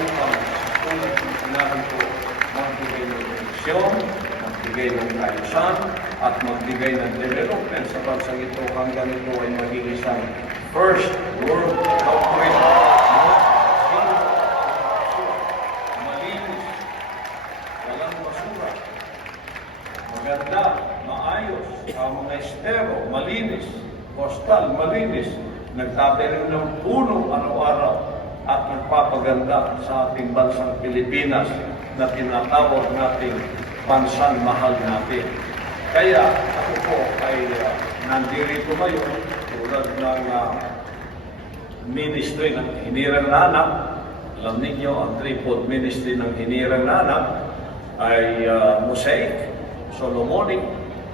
upang tulad ng sinabi ko, magbigay ng direksyon, magbigay ng kaayusan, at magbigay ng development sa bansang ito hanggang ito ay maging isang first world country. Malinis, walang basura, maganda, maayos, mga estero, malinis, coastal, malinis, nagtatanim ng puno araw-araw at nagpapaganda sa ating bansang Pilipinas na tinatawag nating bansang mahal natin. Kaya ako po ay nandirito ngayon tulad ng Ministry ng Hinirang na Anak. Alam ninyo, ang tripod ministry ng Hinirang na Anak ay Mosaic, Solomonic,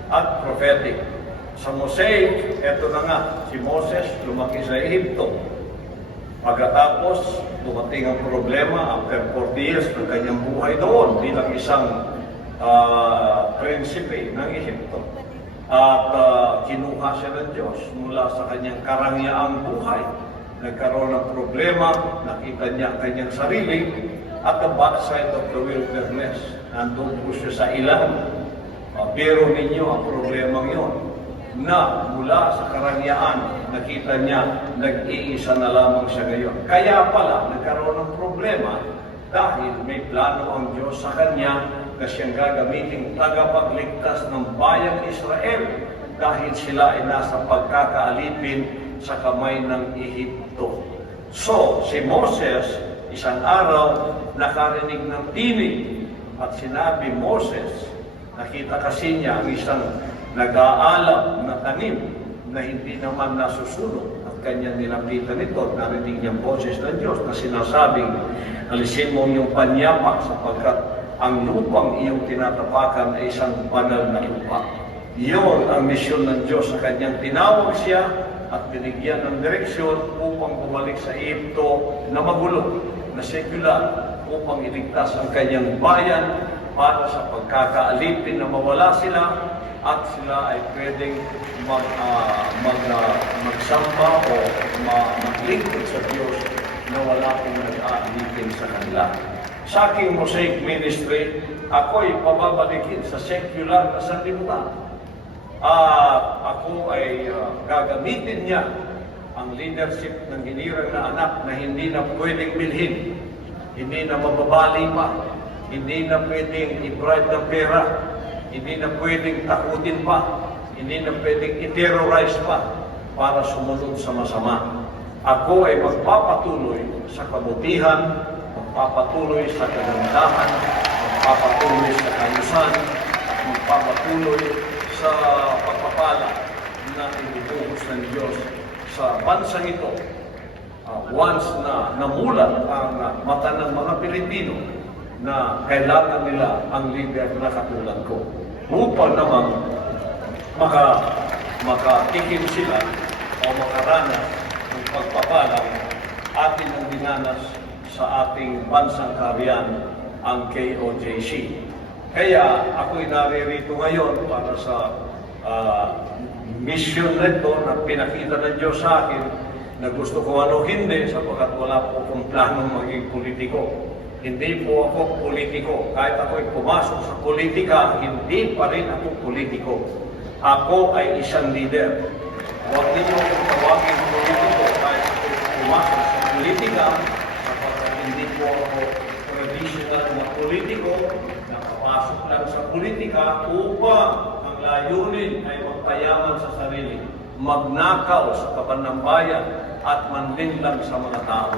at Prophetic. Sa Mosaic, eto na nga, si Moses lumaki sa Ehipto. Pagkatapos, dumating ang problema after 40 years ng kanyang buhay doon bilang isang prinsipe ng Ehipto. At kinuha siya ng Diyos mula sa kanyang karangyaang buhay. Nagkaroon ng problema, nakita niya ang kanyang sarili at the backside of the wilderness. Nandun po siya sa ilan. Pero ninyo ang problemang yon na mula sa karangyaan, nakita niya, nag-iisa na lamang siya ngayon. Kaya pala, nagkaroon ng problema dahil may plano ang Diyos sa kanya na siyang gagamiting tagapagligtas ng bayang Israel dahil sila ay nasa pagkakaalipin sa kamay ng Ehipto. So, si Moses, isang araw, nakarinig ng tinig at sinabi, Moses, nakita kasi niya ang isang nag-aalab na tanim na hindi naman nasusunod at kanyang nilapitan nito. Narinig niya ang boses ng Diyos na sinasabing, alisin mo yung panyapak sapagkat ang lupang iyong tinatapakan ay isang banal na lupa. Iyon ang misyon ng Diyos sa kanyang tinawag siya at binigyan ng direksyon upang bumalik sa Ehipto na magulo, na sekular, upang iligtas ang kanyang bayan para sa pagkakaalipin na mawala sila at sila ay pwedeng magsamba o maglingkod sa Diyos na wala pong nag-aalipin sa kanila. Sa aking Mosaic Ministry, ako'y pababalikin sa secular na sanlibutan. Ako ay gagamitin niya ang leadership ng hinirang na anak na hindi na pwedeng bilhin, hindi na mababali pa, hindi na pwedeng i-bribe ng pera, hindi na pwedeng takutin pa, hindi na pwedeng i-terrorize pa para sumunod sa masama. Ako ay magpapatuloy sa kabutihan, magpapatuloy sa kagandahan, magpapatuloy sa ayusan, magpapatuloy sa pagpapala na ibinuhos ng Diyos sa bansang ito. Once na namulat ang mata ng mga Pilipino na kailangan nila ang leader na katulad ko upang naman makatikim sila o makaranas ng pagpapalang atin ang dinanas sa ating bansang kaharian, ang KOJC. Kaya ako'y naririto ngayon para sa mission nito na pinakita ng Diyos sa akin na gusto ko ano hindi sapagkat wala po akong planong maging politiko. Hindi po ako politiko. Kahit ako'y pumasok sa politika, hindi pa rin ako politiko. Ako ay isang leader. Huwag ninyo akong tawagin politiko kahit ako'y pumasok sa politika sapagkat hindi po ako traditional na politiko. Nakapasok lang sa politika upang ang layunin ay magpayaman sa sarili, magnakaw sa kaban ng bayan at manlinlang sa mga tao.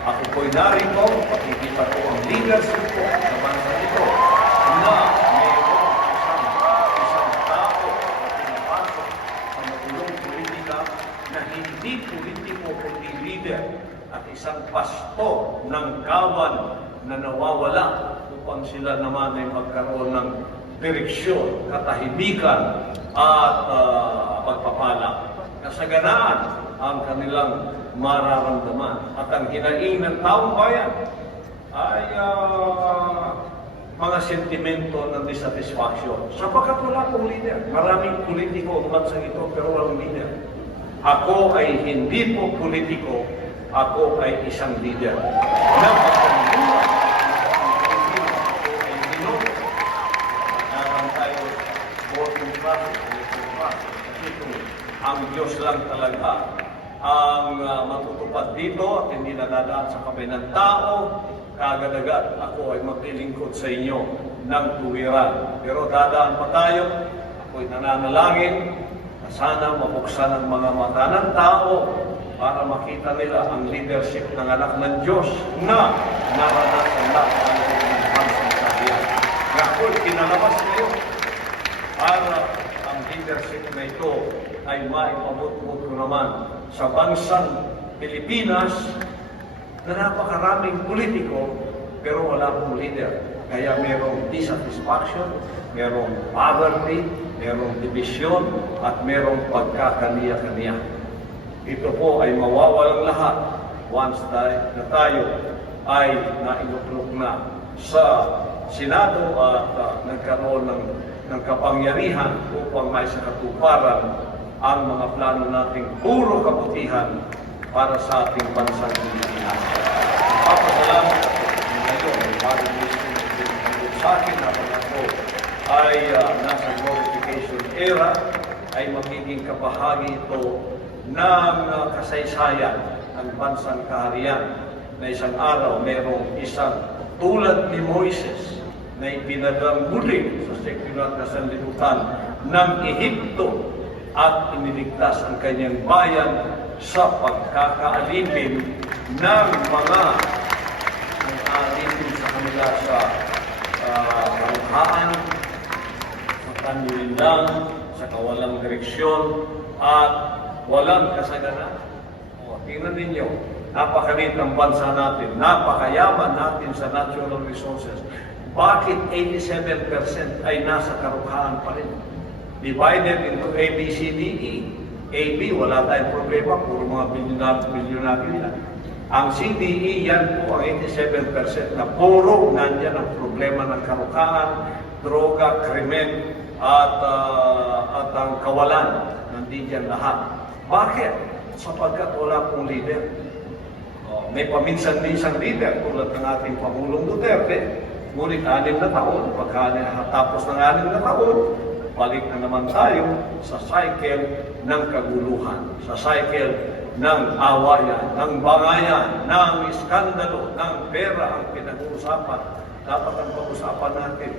Ako po'y narito, pakikita ko ang leadership ko sa bansa ito na mayroong isang tao na pinapasok sa magulong politika na hindi politiko kundi leader at isang pastor ng kawan na nawawala upang sila naman ay magkaroon ng direksyon, katahimikan at pagpapala. Kasaganaan ang kanilang mararamdaman. At ang hinaing ng taong bayan ay mga sentimento ng dissatisfaction. Sapagkat wala akong leader. Maraming politiko ang bansang ito pero walang leader. Ako ay hindi po politiko, ako ay isang leader. Na tao, kagad-agad ako ay maglilingkod sa inyo ng tuwiran. Pero dadaan pa tayo, ako'y nananalangin na sana mabuksan ang mga mata ng tao para makita nila ang leadership ng anak ng Diyos na naranasan na ang pangsasabihan. Na ako'y pinalabas ngayon para ang leadership na ito ay maipabot-bot ko naman sa bansang Pilipinas na napakaraming politiko pero wala pong leader. Kaya merong dissatisfaction, merong poverty, merong division, at merong pagkakaniya-kaniya. Ito po ay mawawalang lahat once na tayo ay nainuklok na sa Senado at nagkaroon ng kapangyarihan upang may sa katuparan ang mga plano nating puro kabutihan para sa ating bansang Pilipinas. Papasalamat ako ngayon, bago mismo sa akin habang ako ay nasa glorification era, ay magiging kabahagi ito ng kasaysayan ng bansang kaharian na isang araw mayroong isang tulad ni Moises na ipinadang muli sa sekular na sanlibutan ng Ehipto at iniligtas ang kanyang bayan sa pagkakaalipin ng mga alipin sa kanila sa kalukhaan, sa kanlilang, sa kawalang direksyon, at walang kasaganan. Tingnan ninyo, napakaliit ng bansa natin, napakayaman natin sa natural resources. Bakit 87% ay nasa karukhaan pa rin? Divided into A, B, C, D, E. A, B, wala tayong problema, puro mga bilyonaryo yan. Ang C, D, E, yan po ang 87% na puro nandyan ang problema ng karukhaan, droga, krimen, at ang kawalan. Nandiyan lahat. Bakit? Sapagkat wala pong leader. May paminsan-minsang leader tulad ng ating Pangulong Duterte, ngunit 6 na taon, pagkatapos ng 6 na taon, balik na naman tayo sa cycle ng kaguluhan, sa cycle ng awayan, ng bangayan, ng iskandalo, ng pera ang pinag-uusapan. Dapat ang pag-usapan natin,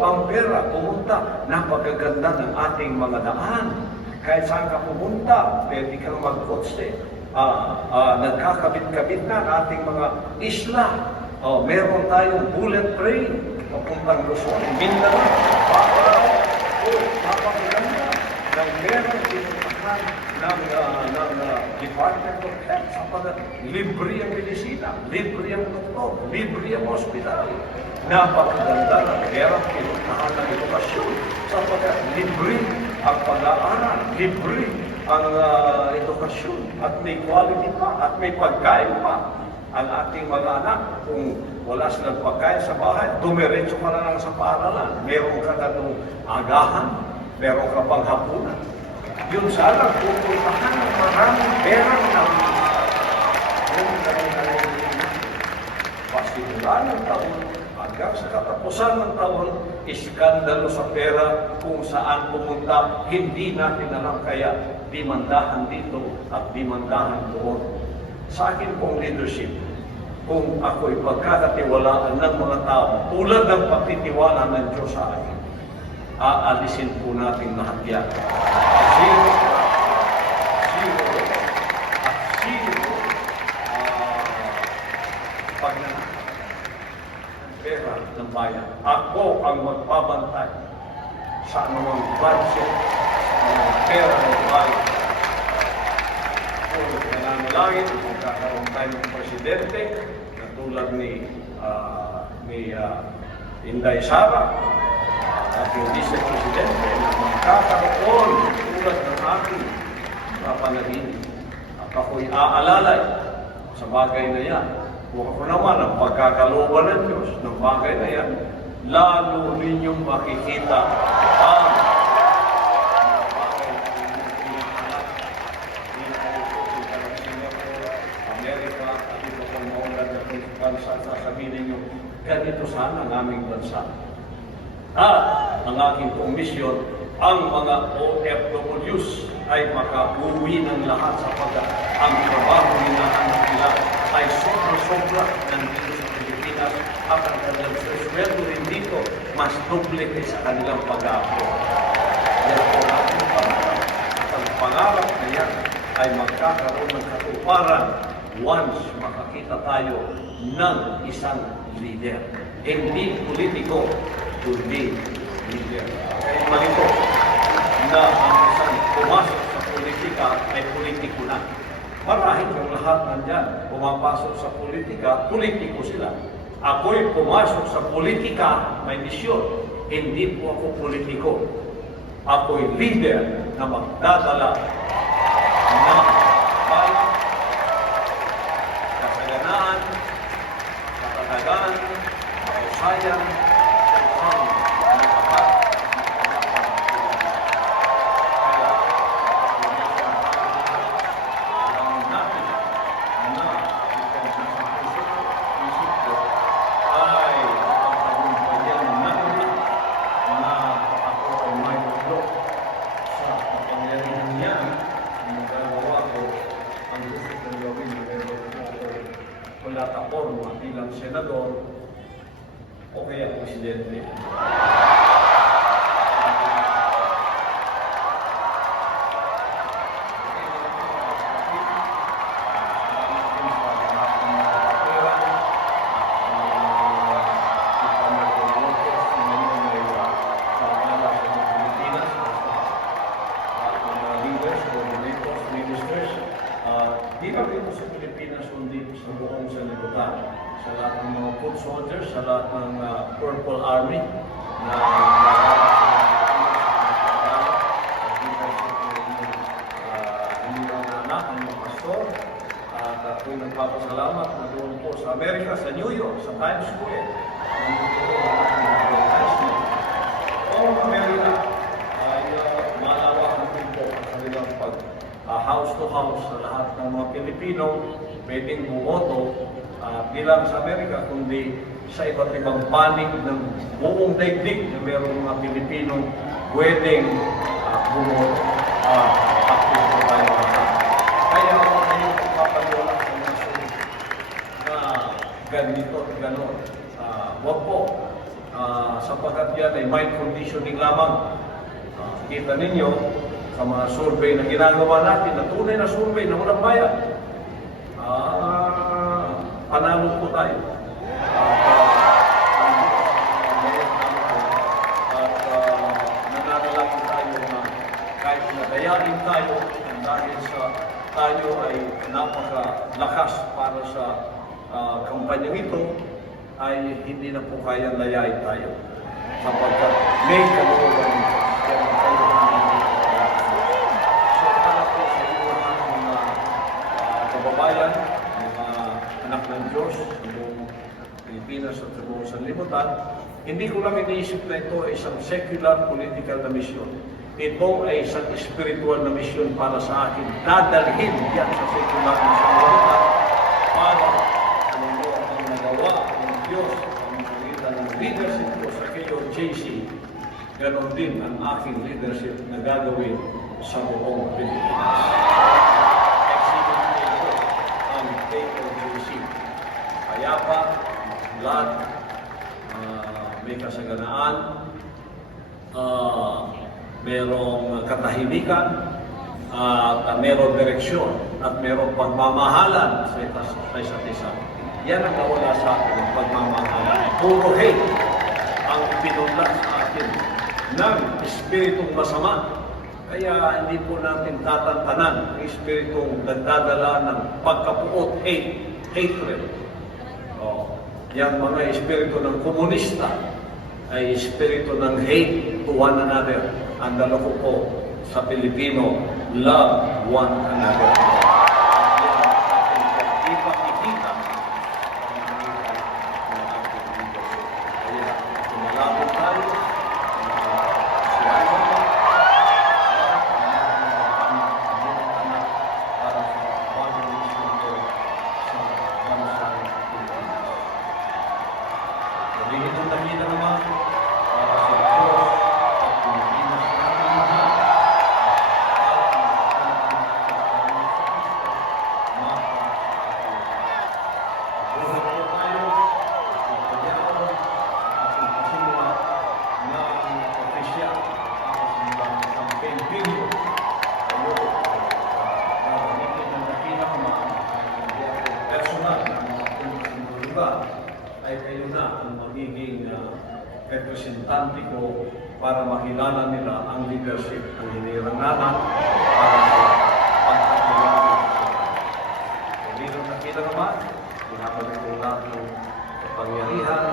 ang pera, pumunta, napakaganda ng ating mga daan. Kahit saan ka pumunta, pwede kang mag-kotse. Nagkakabit-kabit na ang ating mga isla. Meron tayong bullet train, papuntang Luzon, Mindanao, Bacolod. Napakaganda ng meron tinutahan ng Department of Health sapagat libre ang medisina, libre ang doktor, libre ang hospital. Napakaganda ng meron tinutahan ng edukasyon sapagat libre ang pag-aaral, libre ang edukasyon at may quality pa at may pagkain pa. Ang ating mga anak, kung wala silang pagkain sa bahay, dumiretso ka na lang sa paaralan. Meron ka na nung agahan, meron ka pang hapunan. Yun sana, pupuntahan ng maraming pera na pasimula ng taon, hanggang sa katapusan ng taon, iskandalo sa pera kung saan pumunta, hindi natin alam kaya dimandahan dito at dimandahan doon. Sa akin pong leadership, kung ako'y pagkakatiwalaan ng mga tao, tulad ng pagtitiwala ng Diyos sa akin, aalisin po natin lahat yan. Zero pagnanakaw ng pera ng bayan. Ako ang magbabantay sa anumang budget ng pera ng bayan. Nananalangin, magkakaroon tayo ng presidente na tulad ni Inday Sara, ating vice-presidente, na magkakaroon tulad ng ating panaginip. At ako'y aalalay sa bagay na yan. Kung ako naman ang pagkakalooban ng Diyos ng bagay na yan, lalo ninyong makikita ang bansa, sasabihin ninyo, ganito sana ang aming bansa. At ang aking komisyon, ang mga OFWs ay makauwi ng lahat sapagkat ang trabaho nila nila ay sobrang sobra nandito sa Pilipinas at ang kanilang sweldo rin dito mas doble sa kanilang pag-aapo. Yan po ating pangarap. At ang pangarap na yan ay magkakaroon ng katuparan once makakita tayo ng isang leader. Hindi politiko, kundi leader. Kaya malito na ang isang pumasok sa politika ay politiko na. Marahil yung lahat nandyan, pumapasok sa politika, politiko sila. Ako'y pumasok sa politika, may misyon. Hindi po ako politiko. Ako'y leader na magdadala ng bayan, kasaganaan, katatagan, kahusayan, sa isang nakapat. Plataforma bilang senador o kaya presidente. Di ba dito sa Pilipinas, kundi sa buong sanlibutan, sa lahat ng mga foot soldiers, sa lahat ng Purple Army na ang pastor, at ako'y nagpapasalamat na doon po sa Amerika, sa New York, sa Times Square. All America ay malawak din po ang kanilang house to house sa lahat ng mga Pilipino pwedeng bumoto bilang sa Amerika, kundi sa iba't ibang panig ng buong daigdig na mayroong mga Pilipino pwedeng bumoto. Active po tayo lahat. Kaya ako ngayon papaniwala sa mga sunod na ganito at ganon. Wag po, sapagkat yan ay mind conditioning lamang. Kita ninyo, sa mga survey na ginagawa natin, na tunay na survey na walang bayad, panalo po tayo. At nananalangin tayo na kahit nadayain tayo, dahil sa tayo ay napakalakas para sa kampanyang ito, ay hindi na po kayang layain tayo. Sapagkat may kalooban kababayan, mga anak ng Diyos, sa buong Pilipinas at sa buong sanlibutan, hindi ko lang iniisip na ito ay isang secular political na misyon. Ito ay isang spiritual na misyon para sa akin. Dadalhin yan sa secular na sanlibutan para ano ang nagawa ng Diyos ang magitan ng leadership ko sa KOJC. Ganon din ang aking leadership na gagawin sa buong Pilipinas. Payapa, glad, may kasaganaan, merong katahimikan, at merong direksyon, at merong pagmamahalan sa isa't isa. Yan ang nawala sa akin, ang pagmamahalan. Puro hate ang pinunla sa akin ng espiritong masama. Kaya hindi po natin tatantanan ang espiritong nagdadala ng pagkapuot, hatred. Yang mga espiritu ng komunista ay espiritu ng hate to one another. Ang dala ko po sa Pilipino, love one another. Yan ang ating ipakikita ng ating leadership. Kaya sumalapit tayo, ay kayo na ang magiging representante ko para makilala nila ang leadership ng hiniranganan para sa pagkakilala. Bilang nakita naman, pinapalik ko lahat ng kapangyarihan,